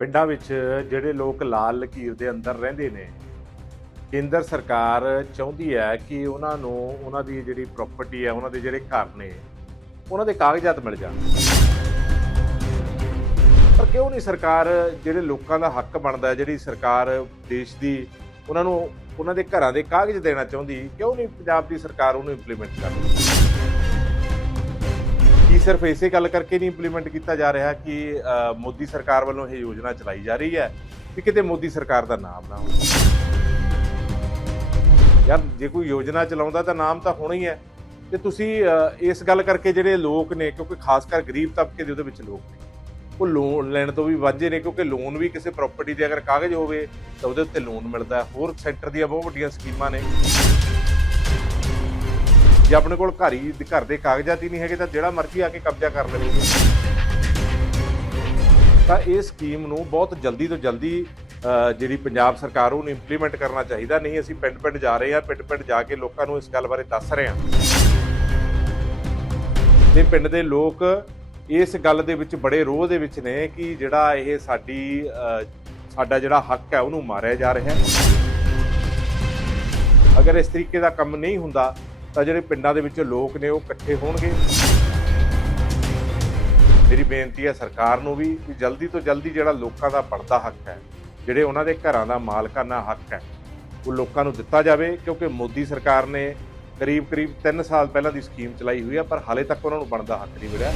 ਪਿੰਡਾਂ ਵਿੱਚ ਜਿਹੜੇ ਲੋਕ ਲਾਲ ਲਕੀਰ ਦੇ ਅੰਦਰ ਰਹਿੰਦੇ ਨੇ, ਕੇਂਦਰ ਸਰਕਾਰ ਚਾਹੁੰਦੀ ਹੈ ਕਿ ਉਹਨਾਂ ਨੂੰ ਉਹਨਾਂ ਦੀ ਜਿਹੜੀ ਪ੍ਰਾਪਰਟੀ ਹੈ, ਉਹਨਾਂ ਦੇ ਜਿਹੜੇ ਘਰ ਨੇ, ਉਹਨਾਂ ਦੇ ਕਾਗਜ਼ਾਤ ਮਿਲ ਜਾਣ। ਪਰ ਕਿਉਂ ਨਹੀਂ ਸਰਕਾਰ ਜਿਹੜੇ ਲੋਕਾਂ ਦਾ ਹੱਕ ਬਣਦਾ, ਜਿਹੜੀ ਸਰਕਾਰ ਦੇਸ਼ ਦੀ ਉਹਨਾਂ ਨੂੰ, ਉਹਨਾਂ ਦੇ ਘਰਾਂ ਦੇ ਕਾਗਜ਼ ਦੇਣਾ ਚਾਹੁੰਦੀ, ਕਿਉਂ ਨਹੀਂ ਪੰਜਾਬ ਦੀ ਸਰਕਾਰ ਉਹਨੂੰ ਇੰਪਲੀਮੈਂਟ ਕਰ ਰਹੀ ਕੀ ਸਿਰਫ ਇਸੇ ਗੱਲ ਕਰਕੇ ਨਹੀਂ ਇੰਪਲੀਮੈਂਟ ਕੀਤਾ ਜਾ ਰਿਹਾ ਕਿ ਮੋਦੀ ਸਰਕਾਰ ਵੱਲੋਂ ਇਹ ਯੋਜਨਾ ਚਲਾਈ ਜਾ ਰਹੀ ਹੈ ਕਿ ਕਿਤੇ ਮੋਦੀ ਸਰਕਾਰ ਦਾ ਨਾਮ ਨਾ ਹੋਵੇ। ਯਾਰ, ਜੇ ਕੋਈ ਯੋਜਨਾ ਚਲਾਉਂਦਾ ਤਾਂ ਨਾਮ ਤਾਂ ਹੋਣਾ ਹੀ ਹੈ। ਤੇ ਤੁਸੀਂ ਇਸ ਗੱਲ ਕਰਕੇ ਜਿਹੜੇ ਲੋਕ ਨੇ, ਕਿਉਂਕਿ ਖਾਸ ਕਰ ਗਰੀਬ ਤਬਕੇ ਦੇ ਉਹਦੇ ਵਿੱਚ ਲੋਕ ਨੇ, ਉਹ ਲੋਨ ਲੈਣ ਤੋਂ ਵੀ ਵਾਂਝੇ ਨੇ, ਕਿਉਂਕਿ ਲੋਨ ਵੀ ਕਿਸੇ ਪ੍ਰਾਪਰਟੀ ਦੇ ਅਗਰ ਕਾਗਜ਼ ਹੋਵੇ ਤਾਂ ਉਹਦੇ ਉੱਤੇ ਲੋਨ ਮਿਲਦਾ ਹੋਰ ਸੈਕਟਰ ਦੀਆਂ ਬਹੁਤ ਵੱਡੀਆਂ ਸਕੀਮਾਂ ਨੇ। ਜੇ ਆਪਣੇ ਕੋਲ ਘਰ ਹੀ, ਘਰ ਦੇ ਕਾਗਜ਼ਾਤ ਹੀ ਨਹੀਂ ਹੈਗੇ, ਤਾਂ ਜਿਹੜਾ ਮਰਜ਼ੀ ਆ ਕੇ ਕਬਜ਼ਾ ਕਰ ਲਵੇ। ਤਾਂ ਇਹ ਸਕੀਮ ਨੂੰ ਬਹੁਤ ਜਲਦੀ ਤੋਂ ਜਲਦੀ ਜਿਹੜੀ ਪੰਜਾਬ ਸਰਕਾਰ ਉਹਨੂੰ ਇੰਪਲੀਮੈਂਟ ਕਰਨਾ ਚਾਹੀਦਾ। ਨਹੀਂ, ਅਸੀਂ ਪਿੰਡ ਪਿੰਡ ਜਾ ਰਹੇ ਹਾਂ ਪਿੰਡ ਪਿੰਡ ਜਾ ਕੇ ਲੋਕਾਂ ਨੂੰ ਇਸ ਗੱਲ ਬਾਰੇ ਦੱਸ ਰਹੇ ਹਾਂ। ਤੇ ਪਿੰਡ ਦੇ ਲੋਕ ਇਸ ਗੱਲ ਦੇ ਵਿੱਚ ਬੜੇ ਰੋਹ ਦੇ ਵਿੱਚ ਨੇ ਕਿ ਜਿਹੜਾ ਇਹ ਸਾਡੀ ਸਾਡਾ ਜਿਹੜਾ ਹੱਕ ਹੈ, ਉਹਨੂੰ ਮਾਰਿਆ ਜਾ ਰਿਹਾ ਹੈ। ਅਗਰ ਇਸ ਤਰੀਕੇ ਦਾ ਕੰਮ ਨਹੀਂ ਹੁੰਦਾ ਤਾਂ ਜਿਹੜੇ ਪਿੰਡਾਂ ਦੇ ਵਿੱਚ ਲੋਕ ਨੇ ਉਹ ਇਕੱਠੇ ਹੋਣਗੇ। ਮੇਰੀ ਬੇਨਤੀ ਹੈ ਸਰਕਾਰ ਨੂੰ ਵੀ ਕਿ ਜਲਦੀ ਤੋਂ ਜਲਦੀ ਜਿਹੜਾ ਲੋਕਾਂ ਦਾ ਬਣਦਾ ਹੱਕ ਹੈ, ਜਿਹੜੇ ਉਹਨਾਂ ਦੇ ਘਰਾਂ ਦਾ ਮਾਲਕਾਨਾ ਹੱਕ ਹੈ, ਉਹ ਲੋਕਾਂ ਨੂੰ ਦਿੱਤਾ ਜਾਵੇ, ਕਿਉਂਕਿ ਮੋਦੀ ਸਰਕਾਰ ਨੇ ਕਰੀਬ ਕਰੀਬ 3 ਸਾਲ ਪਹਿਲਾਂ ਦੀ ਸਕੀਮ ਚਲਾਈ ਹੋਈ ਹੈ ਪਰ ਹਾਲੇ ਤੱਕ ਉਹਨਾਂ ਨੂੰ ਬਣਦਾ ਹੱਕ ਨਹੀਂ ਮਿਲਿਆ।